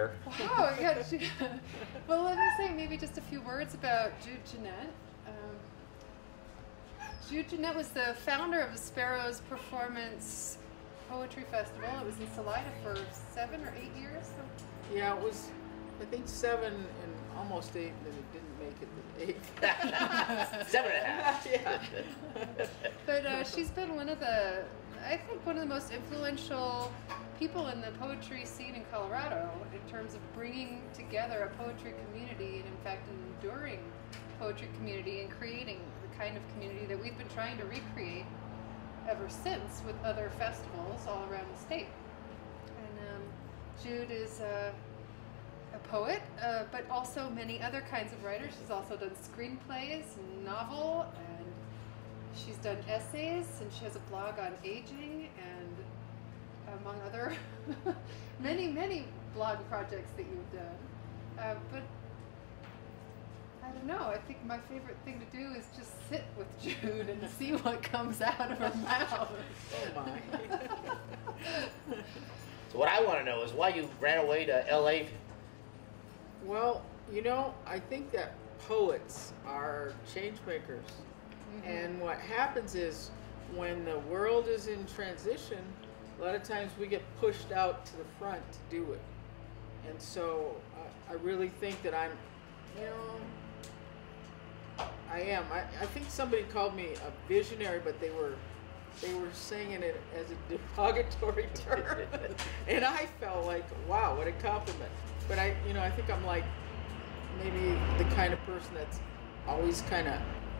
here. Wow, yeah. Well, let me say maybe just a few words about Jude Janett. Jude Janett was the founder of the Sparrows Performance Poetry Festival. It was in Salida for 7 or 8 years. So. Yeah, it was, I think 7 and almost 8, and then it didn't make it to 8. 7.5. Yeah. But she's been one of the most influential people in the poetry scene in Colorado in terms of bringing together a poetry community and, in fact, an enduring poetry community and creating the kind of community that we've been trying to recreate ever since with other festivals all around the state. And Jude is a poet, but also many other kinds of writers. She's also done screenplays, novel, and she's done essays, and she has a blog on aging, and among other many blog projects that you've done. But I don't know, I think my favorite thing to do is just sit with Jude and see what comes out of her mouth. Oh my. So what I want to know is why you ran away to LA. Well, you know, I think that poets are change makers. Mm-hmm. And what happens is when the world is in transition, a lot of times we get pushed out to the front to do it. And so I really think that I'm, you know, I am. I think somebody called me a visionary, but they were saying it as a derogatory term. And I felt like, wow, what a compliment. But I think I'm like maybe the kind of person that's always kind of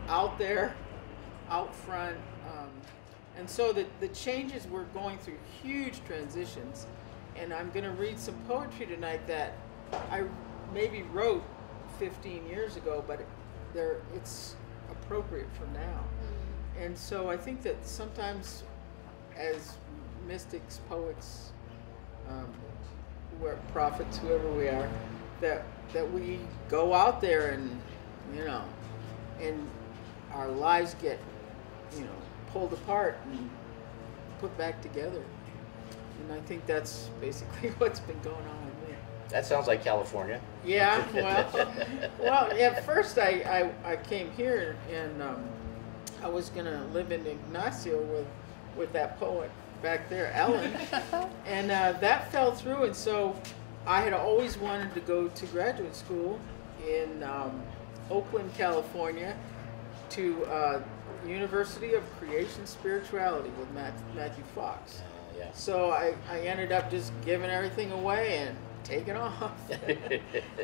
out there, out front. And so the changes, we're going through huge transitions. And I'm going to read some poetry tonight that I maybe wrote 15 years ago, but it's appropriate for now. Mm-hmm. And so I think that sometimes as mystics, poets, we're prophets, whoever we are, that we go out there and, you know, and our lives get, you know, pulled apart and put back together. And I think that's basically what's been going on with me. That sounds like California. Yeah, well, at first I came here and I was gonna live in Ignacio with that poet back there, Ellen, and that fell through. And so I had always wanted to go to graduate school in Oakland, California, to University of Creation Spirituality with Matthew Fox. Yeah. So I ended up just giving everything away and taking off.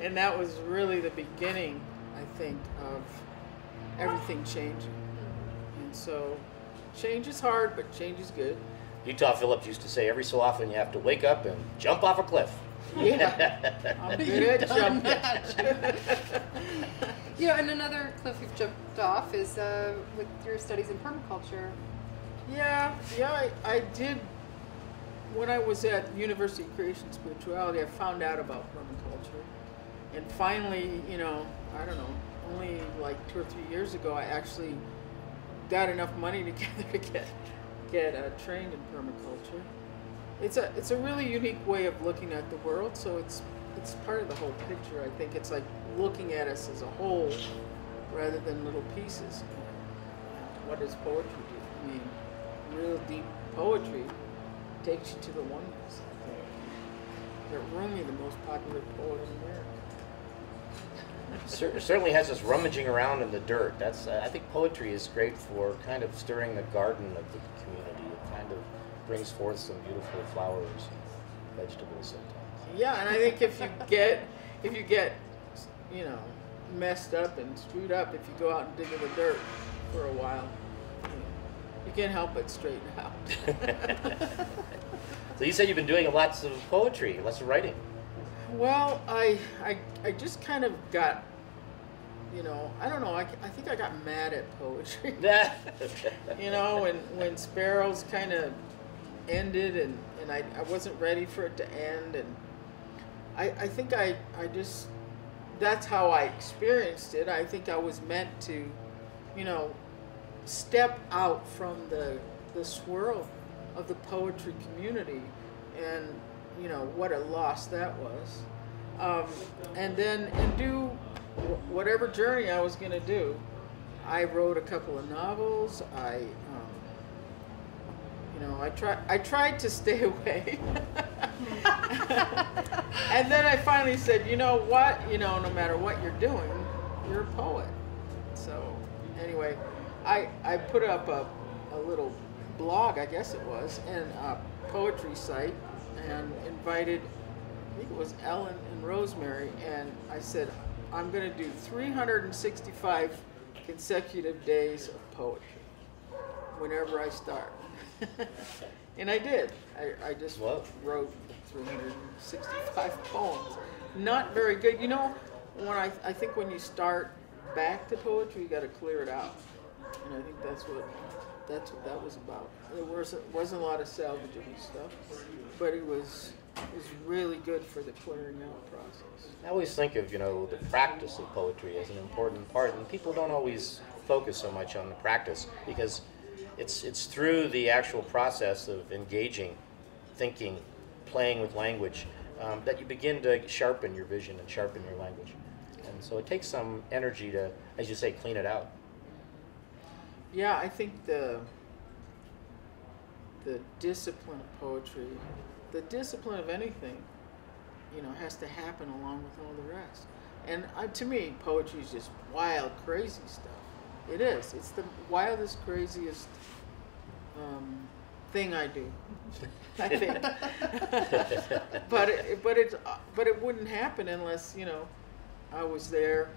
And that was really the beginning, I think, of everything changing. And so change is hard, but change is good. Utah Phillips used to say every so often you have to wake up and jump off a cliff. Yeah, I'm good at jumping. You know, and another cliff you've jumped off is with your studies in permaculture. Yeah, I did. When I was at University of Creation Spirituality, I found out about permaculture. And finally, you know, I don't know, only like 2 or 3 years ago, I actually got enough money together to get trained in permaculture. It's a really unique way of looking at the world, so it's part of the whole picture. I think it's like looking at us as a whole rather than little pieces. What does poetry do? I mean, real deep poetry takes you to the oneness, I think. That Rumi, the most popular poet in America. Certainly has us rummaging around in the dirt. That's I think poetry is great for kind of stirring the garden of the community. It kind of brings forth some beautiful flowers and vegetables sometimes. Yeah, and I think if you get, you know, messed up and screwed up, if you go out and dig in the dirt for a while, you can't help but straighten out. So you said you've been doing lots of poetry, lots of writing. Well, I just kind of got, you know, I don't know, I think I got mad at poetry. You know, when Sparrows kind of ended and I wasn't ready for it to end, and I think I just, that's how I experienced it. I think I was meant to, you know, step out from the swirl of the poetry community, and you know what a loss that was. and do whatever journey I was going to do. I wrote a couple of novels. I tried to stay away. And then I finally said, you know what? No matter what you're doing, you're a poet. So anyway, I put up a little blog, I guess it was, and a poetry site, and invited, I think it was Ellen and Rosemary, and I said, I'm going to do 365 consecutive days of poetry whenever I start. And I did. I just wrote 365 poems. Not very good. I think when you start back to poetry, you got to clear it out. And I think that's what that was about. There wasn't a lot of salvageable stuff, but it was really good for the clearing out process. I always think of, the practice of poetry as an important part, and people don't always focus so much on the practice, because it's through the actual process of engaging, thinking, playing with language, that you begin to sharpen your vision and sharpen your language. And so it takes some energy to, as you say, clean it out. Yeah, I think the discipline of poetry, the discipline of anything, has to happen along with all the rest. And to me, poetry is just wild, crazy stuff. It is. It's the wildest, craziest thing I do, I think. but it wouldn't happen unless I was there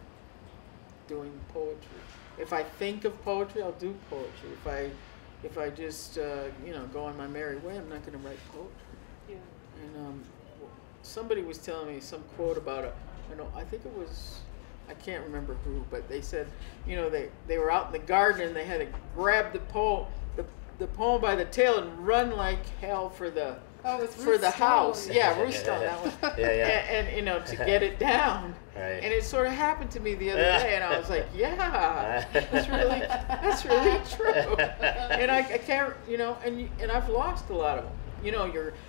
doing poetry. If I think of poetry, I'll do poetry. If I just go on my merry way, I'm not going to write poetry. Yeah. And somebody was telling me some quote about I think it was, I can't remember who, but they said, they were out in the garden and they had to grab the poem by the tail and run like hell for the house. Yeah, Roostone, that one. Yeah. And to get it down. Right. And it sort of happened to me the other day, and I was like, yeah, that's really true. And I can't, and I've lost a lot of them.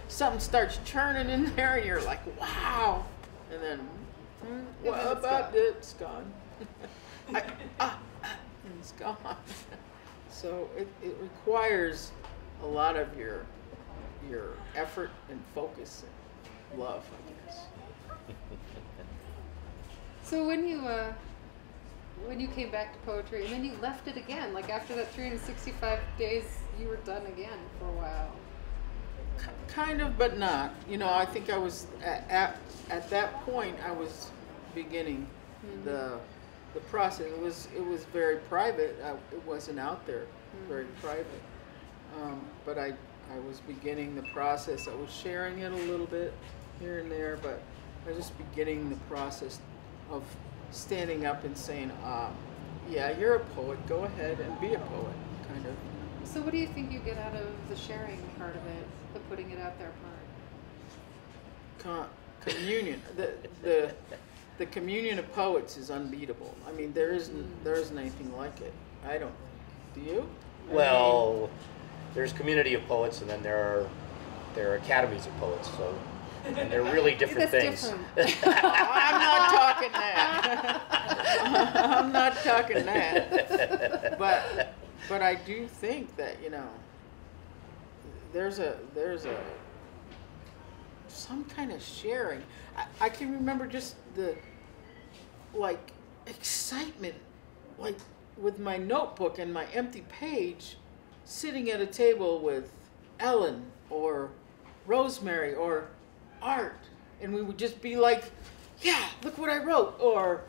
Something starts churning in there, and you're like, wow, and then what about it? It's gone. And it's gone. So it requires a lot of your effort and focus and love, I guess. So when you came back to poetry and then you left it again, like after that 365 days, you were done again for a while. Kind of, but not. I think I was at that point. I was beginning the process. It was very private. It wasn't out there, very private. But I was beginning the process. I was sharing it a little bit here and there, but I was just beginning the process of standing up and saying, yeah, you're a poet. Go ahead and be a poet, kind of. So what do you think you get out of the sharing part of it, the putting it out there part? Communion. The communion of poets is unbeatable. I mean, there isn't anything like it. I don't. Do you? Well, there's community of poets, and then there are academies of poets. So, and they're really different things. Different. I'm not talking that. I'm not talking that. But I do think that there's some kind of sharing. I can remember just the excitement, like with my notebook and my empty page, sitting at a table with Ellen or Rosemary or Art, and we would just be like, yeah, look what I wrote, or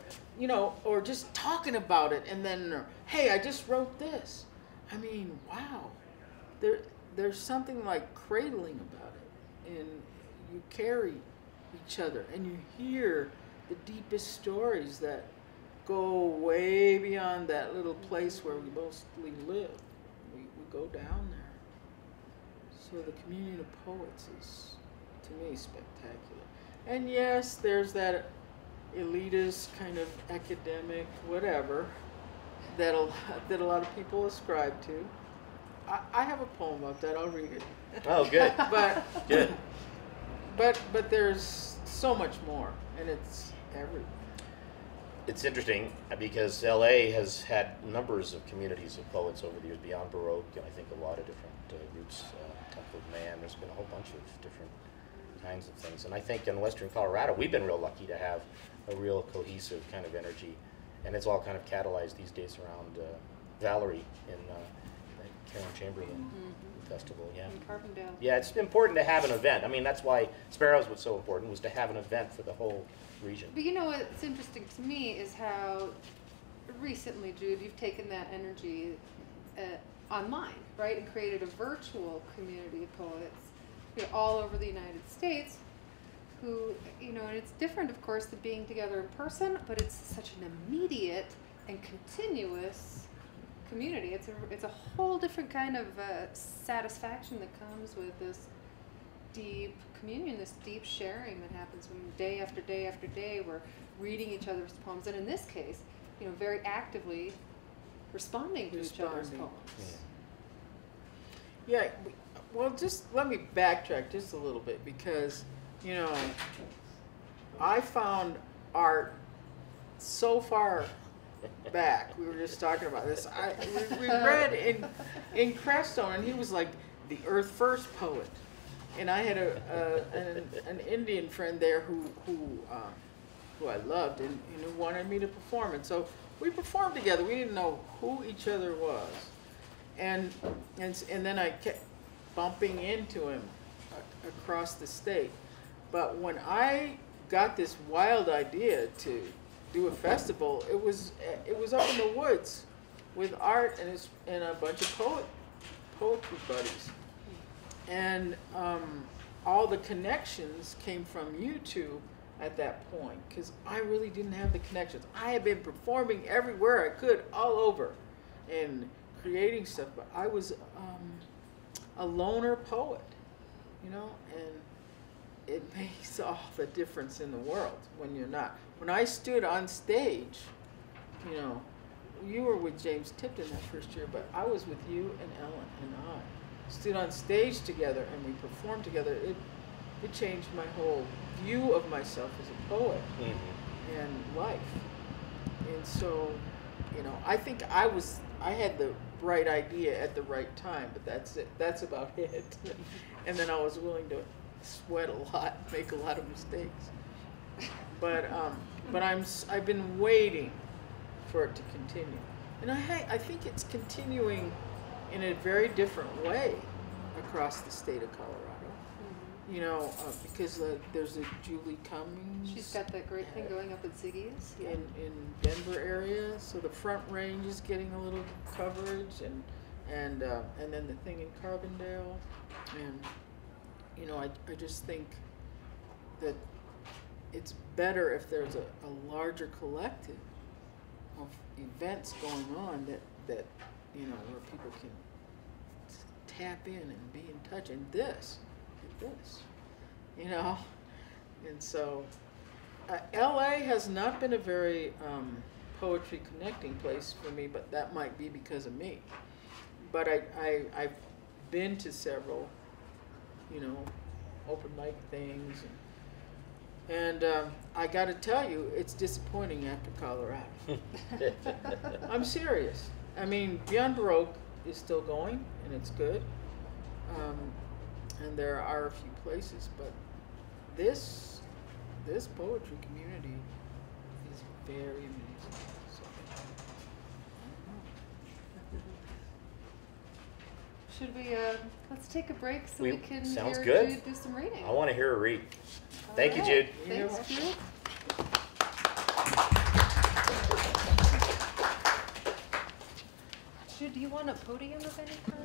just talking about it, and then, hey, I just wrote this. I mean, wow, there's something like cradling about it, and you carry each other, and you hear the deepest stories that go way beyond that little place where we mostly live. We go down there. So the communion of poets is, to me, spectacular. And yes, there's that elitist kind of academic whatever that a lot of people ascribe to. I have a poem about that. I'll read it. Oh, good. But good. But there's so much more, and it's everywhere. It's interesting because LA has had numbers of communities of poets over the years beyond Baroque, and I think a lot of different groups, Temple of Man, there's been a whole bunch of different kinds of things. And I think in Western Colorado, we've been real lucky to have a real cohesive kind of energy, and it's all kind of catalyzed these days around Valerie in Karen Chamberlain Festival. Yeah. In Carbondale. Yeah, it's important to have an event. I mean, that's why Sparrows was so important, was to have an event for the whole region. But you know what's interesting to me is how recently, Jude, you've taken that energy online, right, and created a virtual community of poets, you know, all over the United States, who, you know, and it's different, of course, than being together in person, but it's such an immediate and continuous community. It's a whole different kind of satisfaction that comes with this deep communion, this deep sharing that happens when day after day after day we're reading each other's poems, and in this case, you know, very actively responding to each other's poems. Yeah, well, just let me backtrack just a little bit, because, you know, I found art so far back. We were just talking about this. We read in Crestone, and he was like the Earth First poet, and I had an Indian friend there who I loved and who wanted me to perform, and so we performed together. We didn't know who each other was, and then I kept bumping into him across the state. But when I got this wild idea to do a festival, it was up in the woods with Art and a bunch of poetry buddies, and all the connections came from YouTube at that point, because I really didn't have the connections. I had been performing everywhere I could, all over, and creating stuff, but I was a loner poet, you know, and it makes all the difference in the world when you're not. When I stood on stage, you know, you were with James Tipton that first year, but I was with you and Ellen and I stood on stage together and we performed together. It changed my whole view of myself as a poet and life. And so, you know, I think I had the right idea at the right time, but that's it. That's about it. And then I was willing to sweat a lot, make a lot of mistakes. But I've been waiting for it to continue, and I think it's continuing in a very different way across the state of Colorado. You know, because there's a Julie Cummings. She's got that great thing going up at Ziggy's in Denver area, so the Front Range is getting a little coverage, and then the thing in Carbondale, and you know, I just think that it's better if there's a larger collective of events going on that you know, where people can tap in and be in touch, and this, you know. And so LA has not been a very poetry connecting place for me, but that might be because of me. But I've been to several, you know, open mic things, and I got to tell you, it's disappointing after Colorado. I'm serious. I mean, Beyond Baroque is still going, and it's good, and there are a few places, but this poetry community is very amazing. So, Should we, let's take a break so we can sounds hear good. Jude do some reading. I want to hear her read. All Thank you, right. Jude. Thanks, Jude. Jude, do you want a podium of any kind?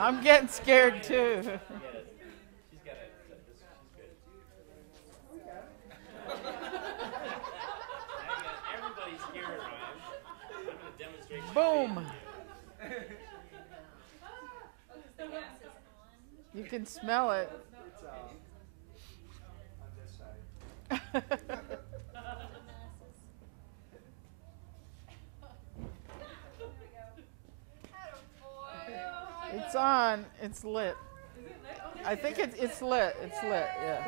I'm getting scared too. Everybody's scared, Ryan. I'm going to demonstrate. Boom. You can smell it. On this side. on. It's lit. I think it's lit. It's lit. Yeah.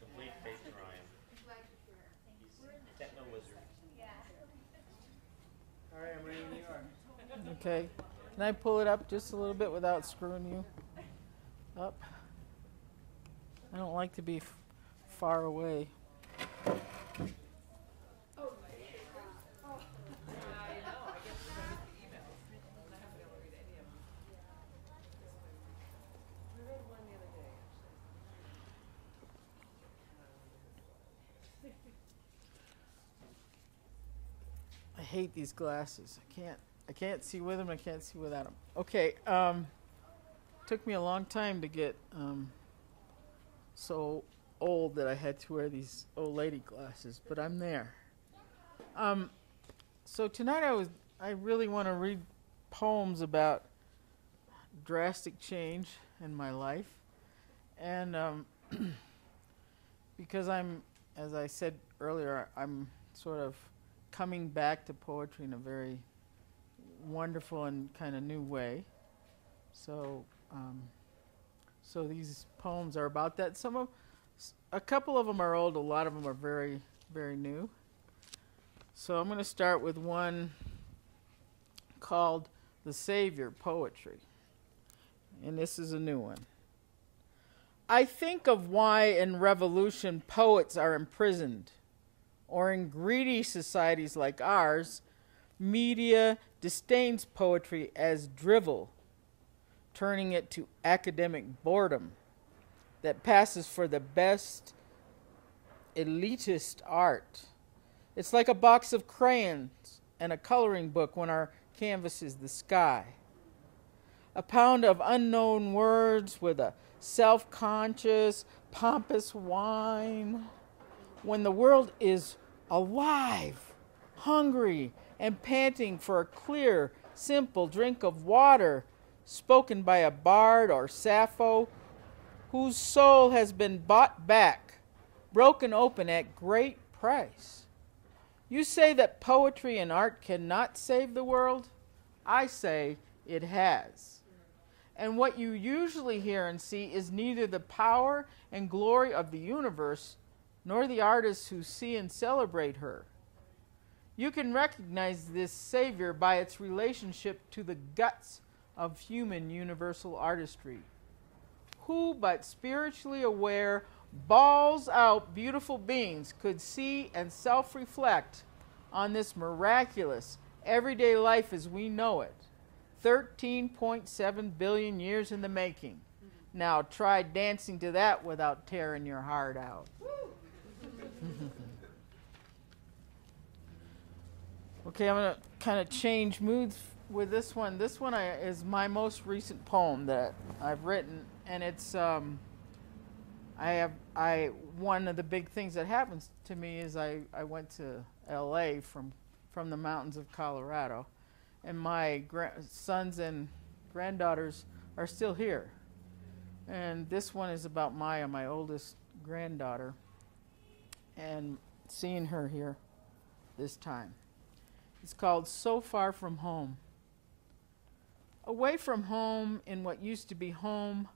Complete faith Ryan. He's techno wizard. All right, I'm ready when you are. Okay. Can I pull it up just a little bit without screwing you up? I don't like to be far away. I hate these glasses. I can't see with them. I can't see without them. Okay. Took me a long time to get so old that I had to wear these old lady glasses, but I'm there. So tonight I really want to read poems about drastic change in my life, and because as I said earlier, I'm sort of coming back to poetry in a very wonderful and kind of new way. So these poems are about that. A couple of them are old. A lot of them are very, very new. So I'm going to start with one called "The Savior Poetry," and this is a new one. I think of why in revolution poets are imprisoned, or in greedy societies like ours, media disdains poetry as drivel, turning it to academic boredom that passes for the best elitist art. It's like a box of crayons and a coloring book when our canvas is the sky. A pound of unknown words with a self-conscious, pompous whine. When the world is alive, hungry, and panting for a clear, simple drink of water, spoken by a bard or Sappho, whose soul has been bought back, broken open at great price. You say that poetry and art cannot save the world? I say it has. And what you usually hear and see is neither the power and glory of the universe nor the artists who see and celebrate her. You can recognize this Savior by its relationship to the guts of human universal artistry. Who but spiritually aware, balls out beautiful beings could see and self-reflect on this miraculous everyday life as we know it. 13.7 billion years in the making. Now try dancing to that without tearing your heart out. Okay, I'm going to kind of change moods with this one. This one is my most recent poem that I've written, and it's one of the big things that happens to me is I went to L.A. from the mountains of Colorado, and my sons and granddaughters are still here. And this one is about Maya, my oldest granddaughter, and seeing her here this time. It's called "So Far From Home." Away from home, in what used to be home,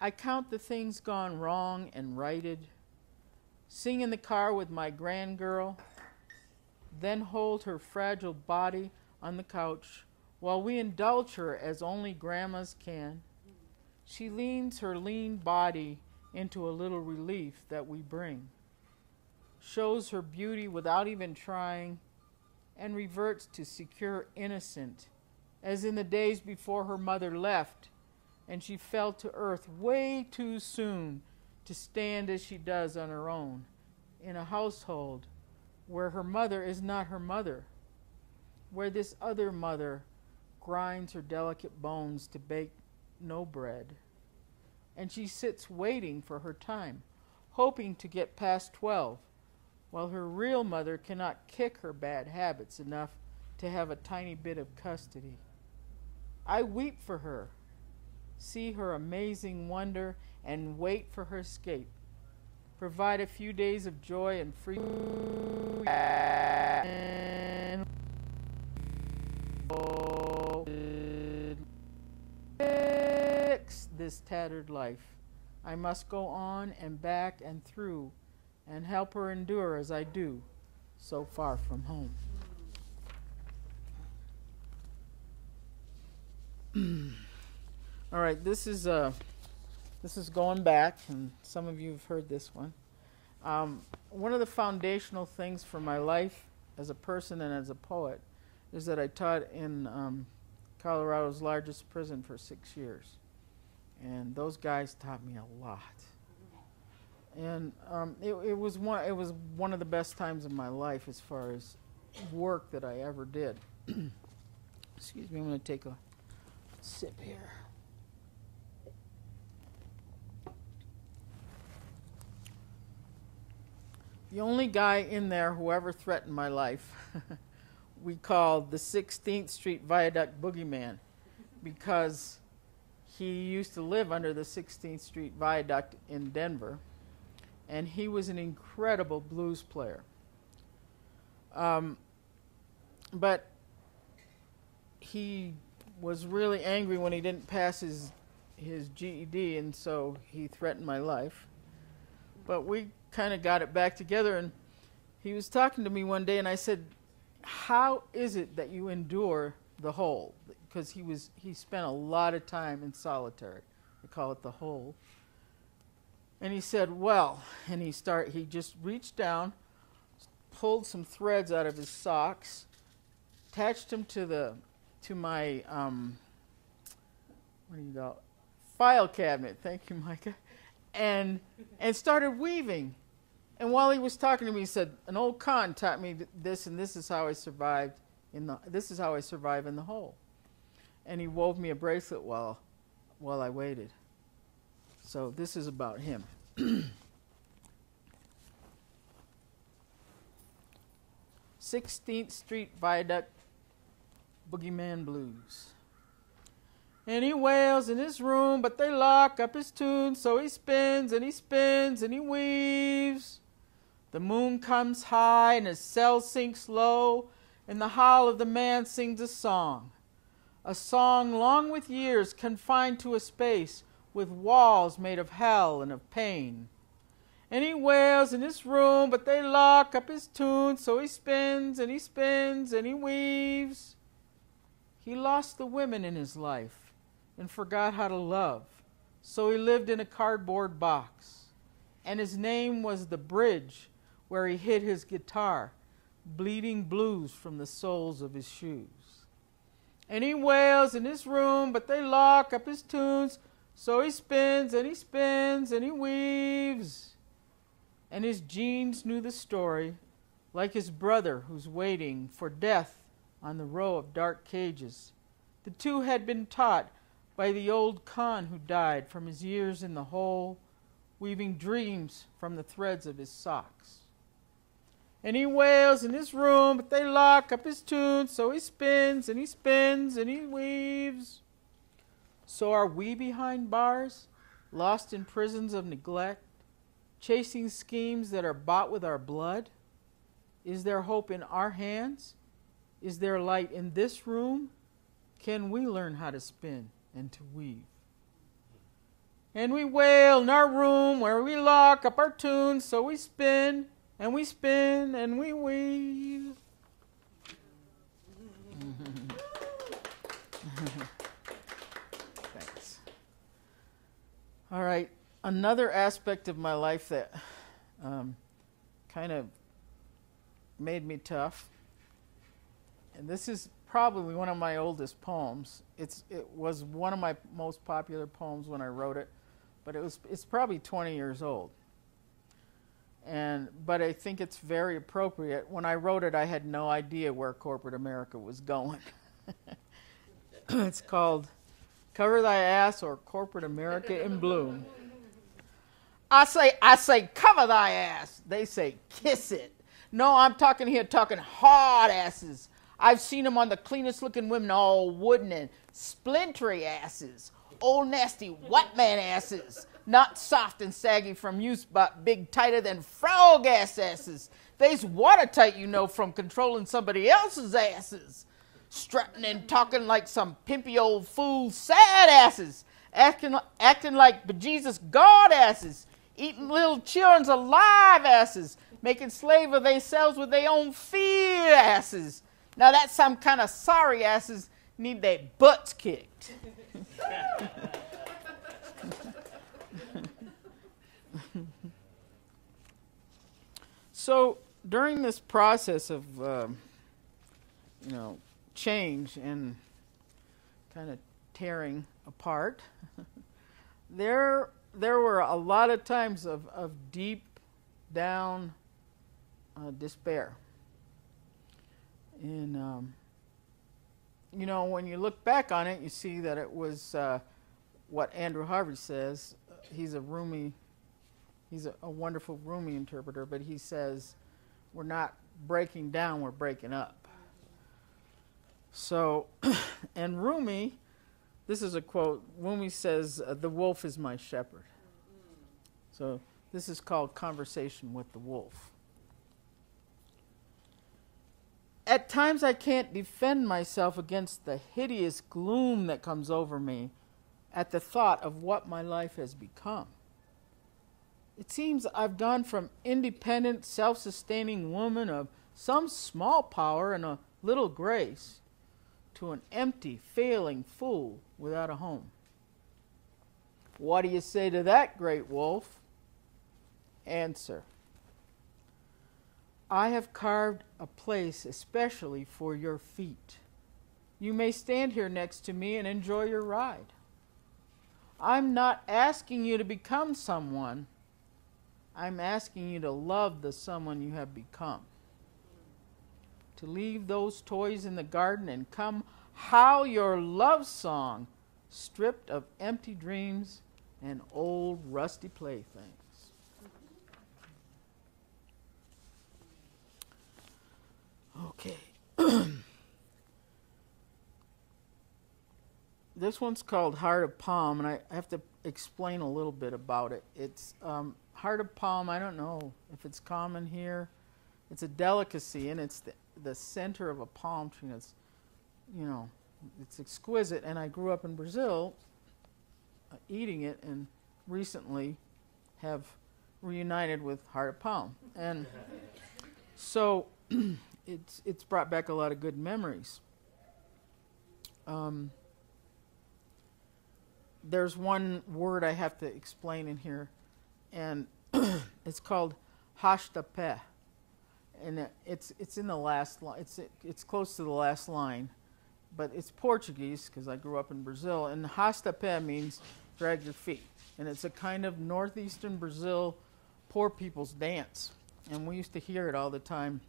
I count the things gone wrong and righted, sing in the car with my grandgirl, then hold her fragile body on the couch while we indulge her as only grandmas can. She leans her lean body into a little relief that we bring, shows her beauty without even trying, and reverts to secure innocent, as in the days before her mother left, and she fell to earth way too soon to stand as she does on her own, in a household where her mother is not her mother, where this other mother grinds her delicate bones to bake no bread. And she sits waiting for her time, hoping to get past 12, while her real mother cannot kick her bad habits enough to have a tiny bit of custody. I weep for her, see her amazing wonder, and wait for her escape. Provide a few days of joy and freedom. fix this tattered life. I must go on and back and through and help her endure as I do, so far from home. All right, this is going back, and some of you have heard this one. One of the foundational things for my life as a person and as a poet is that I taught in Colorado's largest prison for 6 years, and those guys taught me a lot. And it was one of the best times of my life as far as work that I ever did. Excuse me, I'm going to take a sip here. The only guy in there who ever threatened my life we called the 16th Street Viaduct Boogeyman, because he used to live under the 16th Street Viaduct in Denver, and he was an incredible blues player. But he was really angry when he didn't pass his GED, and so he threatened my life. But we kind of got it back together, and he was talking to me one day, and I said, how is it that you endure the hole? Because he spent a lot of time in solitary. They call it the hole. And he said, well, and he just reached down, pulled some threads out of his socks, attached them to my file cabinet. Thank you, Micah. And started weaving. And while he was talking to me, he said, "An old con taught me this, and this is how I survived this is how I survive in the hole." And he wove me a bracelet while I waited. So this is about him. 16th Street Viaduct Boogeyman Blues. And he wails in his room, but they lock up his tune, so he spins and he spins and he weaves. The moon comes high and his cell sinks low, and the howl of the man sings a song long with years confined to a space with walls made of hell and of pain. And he wails in his room, but they lock up his tune, so he spins and he spins and he weaves. He lost the women in his life and forgot how to love, so he lived in a cardboard box. And his name was the bridge where he hid his guitar, bleeding blues from the soles of his shoes. And he wails in his room, but they lock up his tunes, so he spins and he spins and he weaves. And his jeans knew the story, like his brother who's waiting for death on the row of dark cages. The two had been taught by the old con who died from his years in the hole, weaving dreams from the threads of his socks. And he wails in his room, but they lock up his tunes, so he spins and he spins and he weaves. So are we behind bars, lost in prisons of neglect, chasing schemes that are bought with our blood? Is there hope in our hands? Is there light in this room? Can we learn how to spin and to weave? And we wail in our room where we lock up our tunes, so we spin and we spin and we weave. Thanks. All right, another aspect of my life that kind of made me tough, and this is probably one of my oldest poems. It was one of my most popular poems when I wrote it, but it's probably 20 years old. But I think it's very appropriate. When I wrote it, I had no idea where corporate America was going. It's called "Cover Thy Ass" or "Corporate America in Bloom." I say, cover thy ass. They say, kiss it. No, I'm talking hard asses. I've seen them on the cleanest looking women, all wooden and splintery asses. Old nasty white man asses. Not soft and saggy from use, but big tighter than frog ass asses. They's watertight, from controlling somebody else's asses. strutting and talking like some pimpy old fool, sad asses, acting like bejesus God asses, eating little children's alive asses, making slave of themselves with their own fear asses. Now that's some kind of sorry asses need their butts kicked. So during this process of, change and kind of tearing apart, there were a lot of times of deep down despair. And, when you look back on it, you see that it was what Andrew Harvey says. He's a wonderful Rumi interpreter, but he says, we're not breaking down, we're breaking up. So, and Rumi, this is a quote, Rumi says, the wolf is my shepherd. So this is called Conversation with the Wolf. At times I can't defend myself against the hideous gloom that comes over me at the thought of what my life has become. It seems I've gone from independent, self-sustaining woman of some small power and a little grace to an empty, failing fool without a home. What do you say to that, great wolf? Answer. I have carved a place especially for your feet. You may stand here next to me and enjoy your ride. I'm not asking you to become someone. I'm asking you to love the someone you have become. To leave those toys in the garden and come howl your love song, stripped of empty dreams and old rusty playthings. Okay. This one's called Heart of Palm, and I have to explain a little bit about it. It's Heart of Palm, I don't know if it's common here. It's a delicacy, and it's the center of a palm tree. It's, it's exquisite, and I grew up in Brazil eating it, and recently have reunited with Heart of Palm. And so it's brought back a lot of good memories. There's one word I have to explain in here, and it's called hashtapé, and it's in the last line. It's close to the last line, but it's Portuguese because I grew up in Brazil, and hashtapé means drag your feet, and it's a kind of northeastern Brazil poor people's dance, and we used to hear it all the time,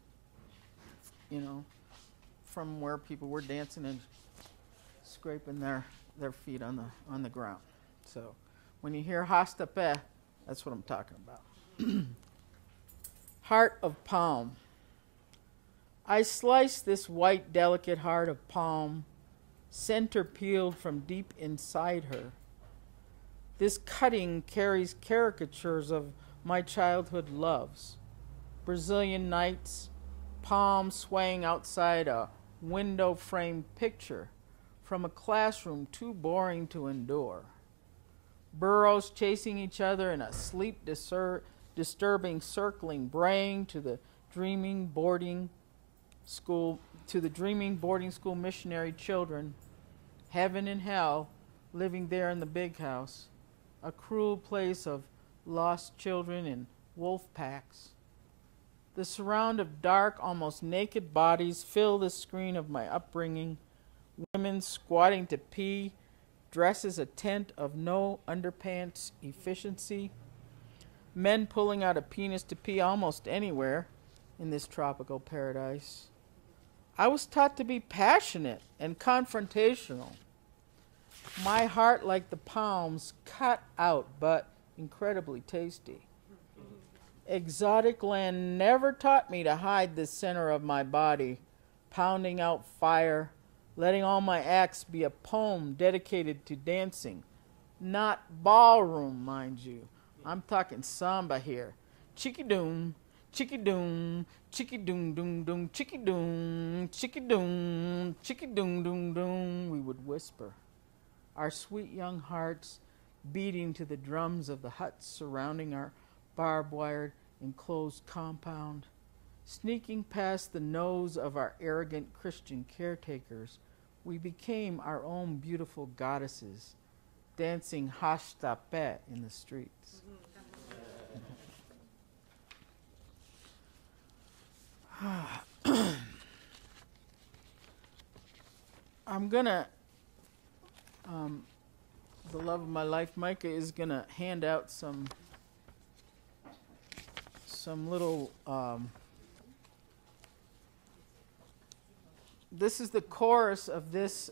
from where people were dancing and scraping their feet on the ground. So when you hear hashtapé, that's what I'm talking about. Heart of palm. I slice this white, delicate heart of palm, center peeled from deep inside her. This cutting carries caricatures of my childhood loves. Brazilian nights, palm swaying outside a window-framed picture from a classroom too boring to endure. Burros chasing each other in a sleep-disturbing circling, braying to the dreaming boarding school missionary children, heaven and hell, living there in the big house, a cruel place of lost children in wolf packs. The surround of dark, almost naked bodies fill the screen of my upbringing. Women squatting to pee, dresses a tent of no underpants efficiency. Men pulling out a penis to pee almost anywhere in this tropical paradise. I was taught to be passionate and confrontational. My heart, like the palms, cut out but incredibly tasty. Exotic land never taught me to hide the center of my body, pounding out fire, letting all my acts be a poem dedicated to dancing. Not ballroom, mind you. I'm talking samba here. Chicky-doom, chicky doom, chicky doom doom doom, chicky doom, chicky doom, chicky doom doom doom, we would whisper, our sweet young hearts beating to the drums of the huts surrounding our barbed-wired enclosed compound. Sneaking past the nose of our arrogant Christian caretakers, we became our own beautiful goddesses, dancing hashtapet in the streets. I'm gonna, the love of my life, Micah, is gonna hand out some little, this is the chorus of this.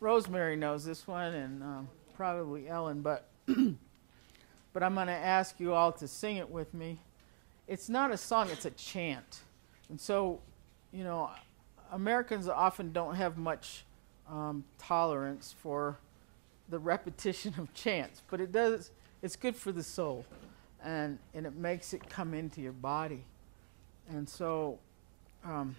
Rosemary knows this one, and probably Ellen, but but I'm going to ask you all to sing it with me. It's not a song, it's a chant. And so, you know, Americans often don't have much tolerance for the repetition of chants, but it's good for the soul, and it makes it come into your body. And so I'm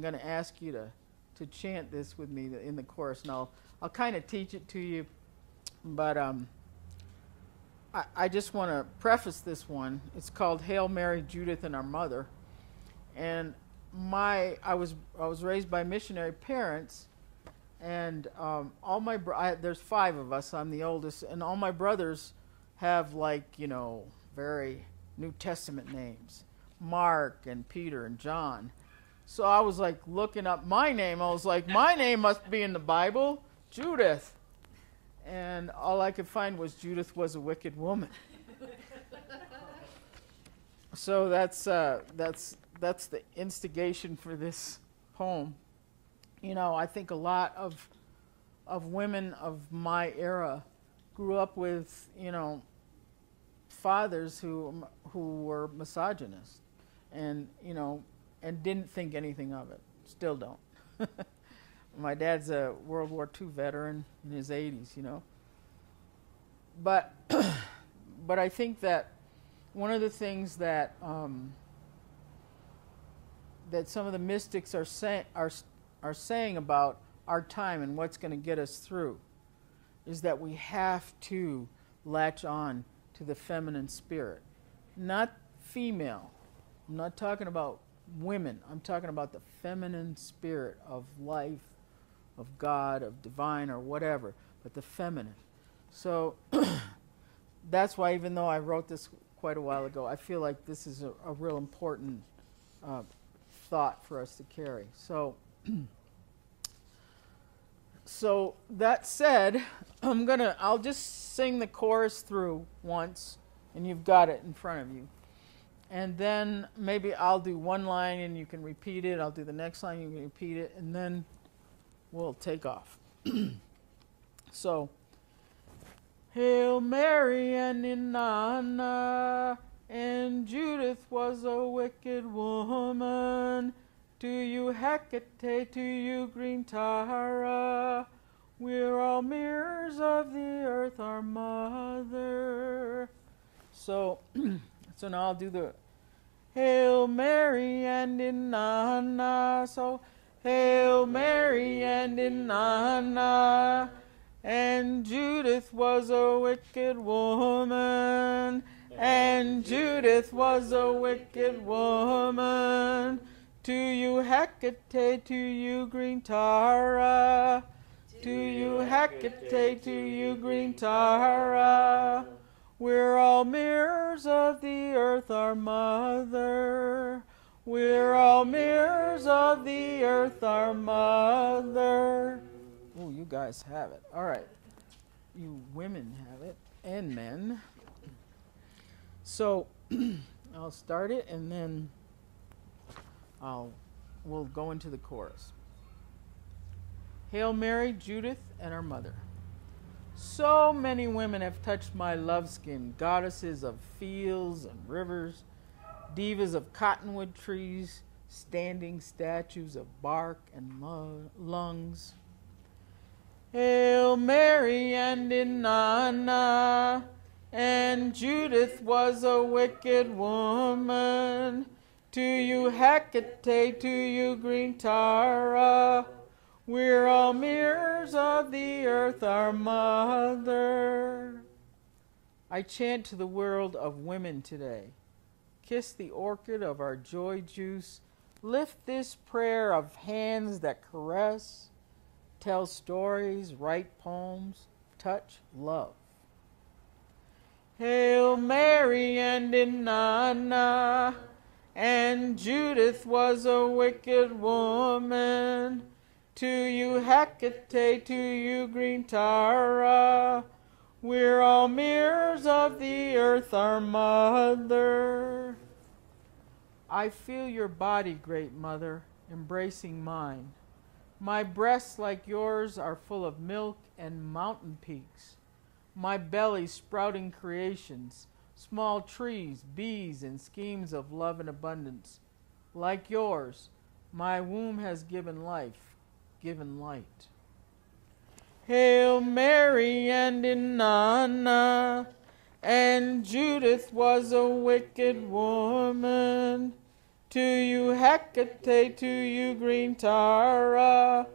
going to ask you to chant this with me in the chorus, and I'll kind of teach it to you, but I just want to preface this one. It's called Hail Mary, Judith, and Our Mother. And I was raised by missionary parents, and all my there's 5 of us. I'm the oldest, and all my brothers have, like, you know, very New Testament names, Mark and Peter and John. So I was like looking up my name. I was like, my name must be in the Bible, Judith. And all I could find was Judith was a wicked woman. So that's the instigation for this poem. You know, I think a lot of women of my era grew up with, you know, fathers who were misogynist, and, you know, and didn't think anything of it. Still don't. My dad's a World War II veteran in his 80s, you know. But but I think that one of the things that that some of the mystics are saying about our time and what's going to get us through is that we have to latch on to the feminine spirit. Not female. I'm not talking about women. I'm talking about the feminine spirit of life, of God, of divine, or whatever, but the feminine. So that's why, even though I wrote this quite a while ago, I feel like this is a real important thought for us to carry. So that said, I'll just sing the chorus through once, and you've got it in front of you. And then maybe I'll do one line and you can repeat it. I'll do the next line, you can repeat it, and then we'll take off. So, Hail Mary and Inanna, and Judith was a wicked woman. To you Hecate, to you green Tara, we're all mirrors of the earth, our mother. So now I'll do the Hail Mary and Inanna. So Hail Mary and Inanna, and Judith was a wicked woman, and Judith was a wicked woman. To you Hecate, to you green Tara, to you Hecate, to you green Tara, we're all mirrors of the earth, our mother. We're all mirrors of the earth, our mother. Oh, you guys have it. All right. You women have it, and men. So I'll start it, and then we'll go into the chorus. Hail Mary, Judith, and our mother. So many women have touched my love skin, goddesses of fields and rivers, divas of cottonwood trees, standing statues of bark and lungs. Hail Mary and Inanna, and Judith was a wicked woman. To you Hecate, to you green Tara, we're all mirrors of the earth, our mother. I chant to the world of women today. Kiss the orchid of our joy juice. Lift this prayer of hands that caress, tell stories, write poems, touch love. Hail Mary and Inanna, and Judith was a wicked woman. To you Hecate, to you green Tara, we're all mirrors of the earth, our mother. I feel your body, great mother, embracing mine. My breasts, like yours, are full of milk and mountain peaks. My belly sprouting creations, small trees, bees, and schemes of love and abundance. Like yours, my womb has given life, given light. Hail Mary and Inanna, and Judith was a wicked woman. To you Hecate, to you green Tara,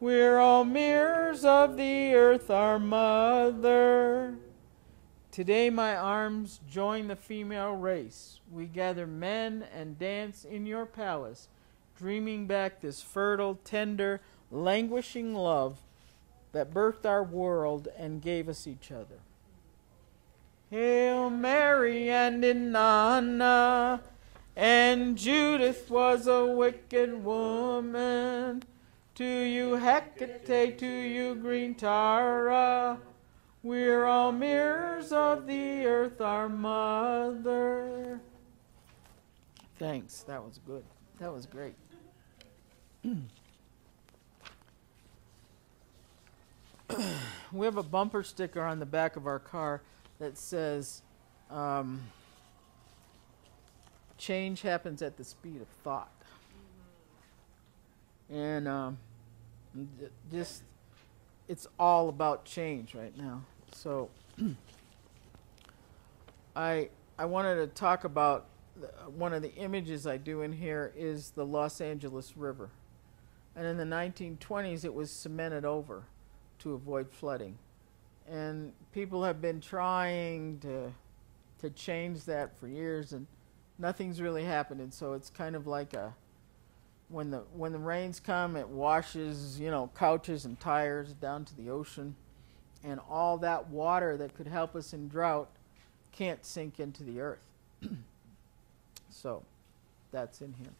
we're all mirrors of the earth, our mother. Today my arms join the female race. We gather men and dance in your palace, dreaming back this fertile, tender, languishing love that birthed our world and gave us each other. Hail Mary and Inanna, and Judith was a wicked woman. To you Hecate, to you green Tara, we're all mirrors of the earth, our mother. Thanks, that was good. That was great. We have a bumper sticker on the back of our car that says, change happens at the speed of thought. And just, it's all about change right now. So I wanted to talk about one of the images I do in here is the Los Angeles River. And in the 1920s, it was cemented over to avoid flooding. And people have been trying to change that for years, and nothing's really happened. And so it's kind of like when the rains come, it washes, couches and tires down to the ocean, and all that water that could help us in drought can't sink into the earth. So that's in here.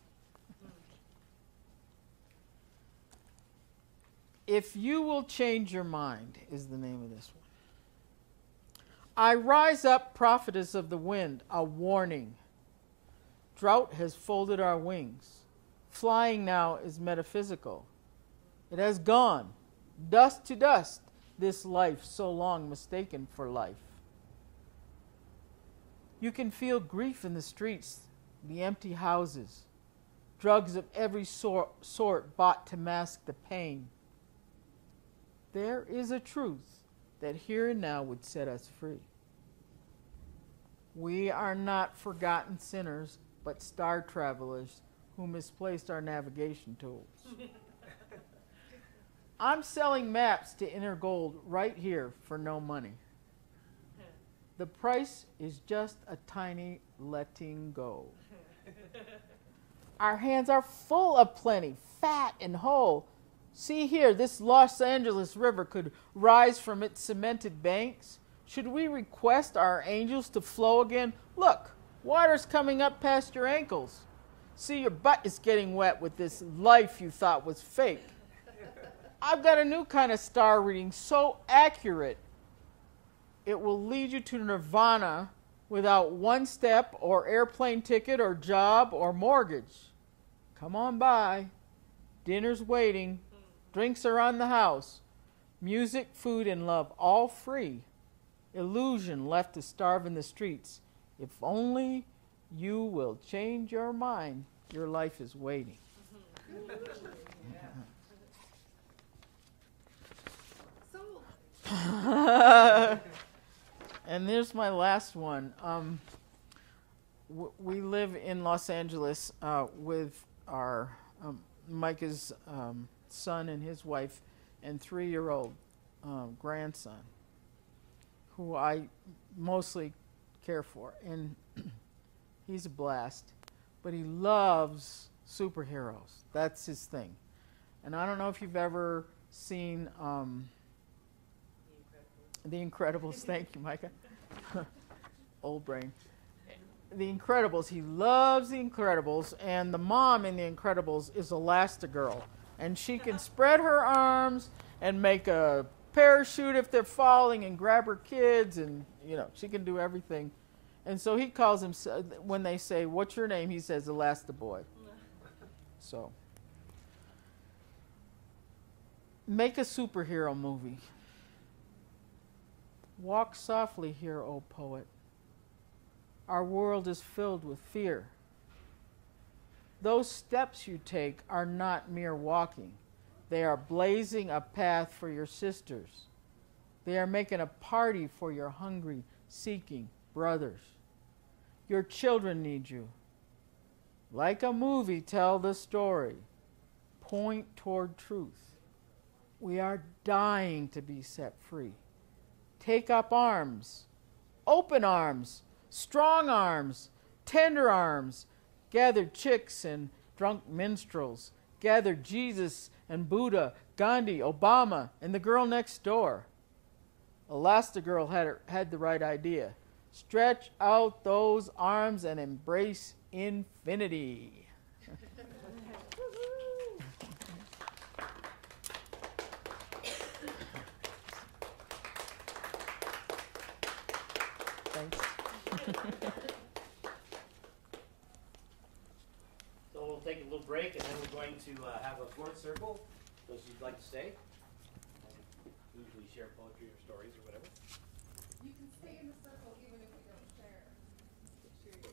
If you will change your mind is the name of this one. I rise up, prophetess of the wind, a warning. Drought has folded our wings. Flying now is metaphysical. It has gone, dust to dust, this life so long mistaken for life. You can feel grief in the streets, the empty houses, drugs of every sort bought to mask the pain. There is a truth that here and now would set us free. We are not forgotten sinners, but star travelers who misplaced our navigation tools. I'm selling maps to Inner Gold right here for no money. The price is just a tiny letting go. Our hands are full of plenty, fat and whole. See here, this Los Angeles River could rise from its cemented banks. Should we request our angels to flow again? Look, water's coming up past your ankles. See, your butt is getting wet with this life you thought was fake. I've got a new kind of star reading so accurate, it will lead you to nirvana without one step or airplane ticket or job or mortgage. Come on by. Dinner's waiting. Drinks are on the house. Music, food, and love, all free. Illusion left to starve in the streets. If only you will change your mind, your life is waiting. And there's my last one. We live in Los Angeles with our Micah's son and his wife and 3-year-old grandson, who I mostly care for. And he's a blast. But he loves superheroes. That's his thing. And I don't know if you've ever seen The Incredibles. Thank you, Micah. Old brain. The Incredibles. He loves The Incredibles. And the mom in The Incredibles is Elastigirl. And she can spread her arms and make a parachute if they're falling and grab her kids. And, you know, she can do everything. And so he calls him, when they say, "What's your name?" he says, "Elastiboy." So, make a superhero movie. Walk softly here, O poet. Our world is filled with fear. Those steps you take are not mere walking. They are blazing a path for your sisters. They are making a party for your hungry, seeking brothers. Your children need you. Like a movie, tell the story. Point toward truth. We are dying to be set free. Take up arms, open arms, strong arms, tender arms. Gather chicks and drunk minstrels. Gather Jesus and Buddha, Gandhi, Obama, and the girl next door. Elastigirl had the right idea. Stretch out those arms and embrace infinity. Thanks. So we'll take a little break, and then we're going to have a fourth circle. Those who'd like to stay, usually share poetry or stories or whatever. You can stay in the circle even if you don't share. Make sure you're